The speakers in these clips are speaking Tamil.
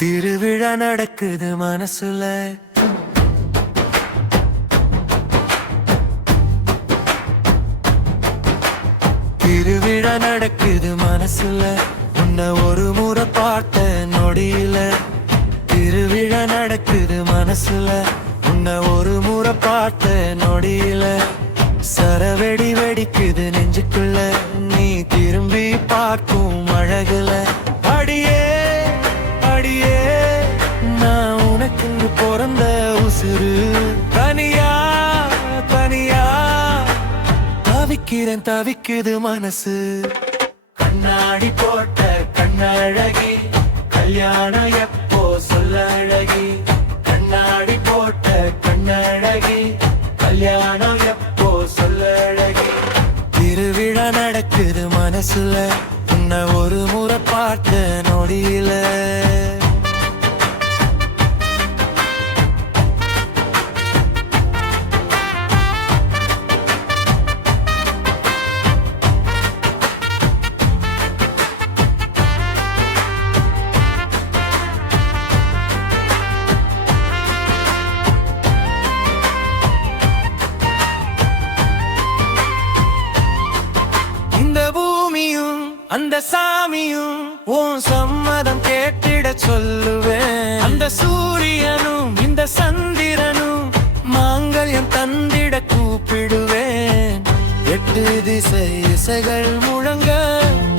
திருவிழா நடக்குது மனசுல, திருவிழா நடக்குது மனசுல, உன்னை ஒரு முறை பார்த்த நொடியில. திருவிழா நடக்குது மனசுல, உன்னை ஒரு முறை பார்த்த நொடியில. சரவெடி வெடிக்குது நெஞ்சுக்குள்ள, நீ திரும்பி பார்க்கும் அழகுல. அடியே அடியே நான் உனக்கு பிறந்த உசுறு. தனியா தனியா தவிக்கிறேன், தவிக்குது மனசு. கண்ணாடி போட்ட கண்ணழகி, கல்யாணம் எப்போ சொல்ல அழகி. கண்ணாடி போட்ட கண்ணழகி, கல்யாணம் எப்போ சொல்ல அழகி. திருவிழா நடக்குது மனசுல, உன்னை ஒரு முறை பார்த்த நொடியில. அந்த சாமியும் உன் சம்மதம் கேட்டிட சொல்லுவேன். அந்த சூரியனும் இந்த சந்திரனும் மாங்கல்யம் தந்திட கூப்பிடுவேன். 8 திசை இசைகள் முழங்க,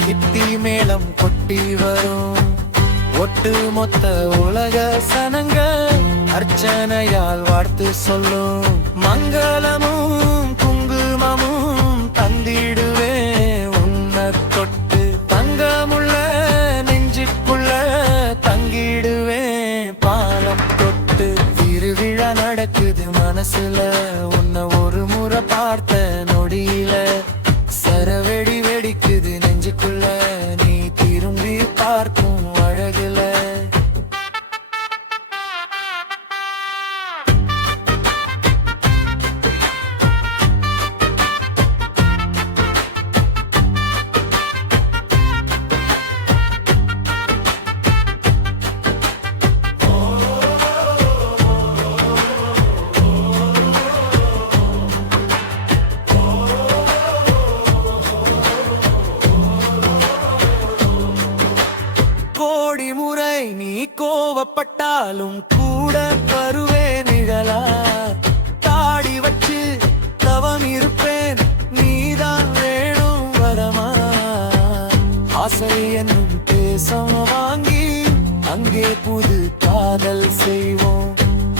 கிட்டி மேளம் கொட்டி வரும். ஒட்டு மொத்த உலக சனங்க அர்ச்சனையால் வாழ்த்து சொல்லும். மங்களமும் குங்குமமும் தந்திடுவேன். உன்னை தொட்டு தங்கமுள்ள நெஞ்சுக்குள்ள தங்கிடுவேன். பாலம் தொட்டு திருவிழா நடக்குது மனசுல, உன்னை ஒரு முறை பார்த்த நொடியில. சரவெடி வெடிக்குது நெஞ்சுக்குள்ள, நீ திரும்பி பார்க்கும் அழகுல. கோடி முறை நீ கோவப்பட்டாலும் கூட வருவேன் நிழலா. தாடி வச்சு தவம் இருப்பேன், நீதான் வேணும் வரமா. ஆசை என்னும் பேசம் வாங்கி அங்கே புது காதல் செய்வோம்.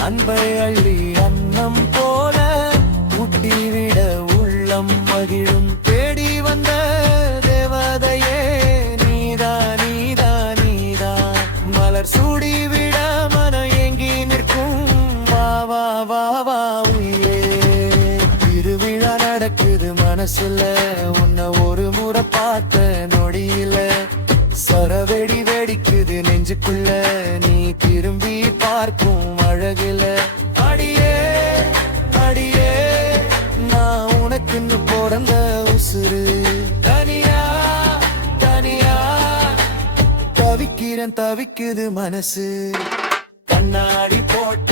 அன்பை அள்ளி அன்னம் போல ஊட்டிவிட உள்ளம் மகிழும். தேடி வந்த தேவதையே நீதான் நீதான் நீதான். மலர் சூடிவிட மனம் ஏங்கி நிற்கும். வா வா வா வா உயிரே. திருவிழா நடக்குது மனசுல, உன்னை ஒரு முறை பார்த்த நொடியில. சரவெடி வெடிக்குது நெஞ்சுக்குள்ள, நீ திரும்பி பார்க்கும் அழகுல. அடியே அடியே நான் உனக்குன்னு பிறந்த உசுறு. தனியா தனியா தவிக்கிறேன், தவிக்குது மனசு. கண்ணாடி போட்ட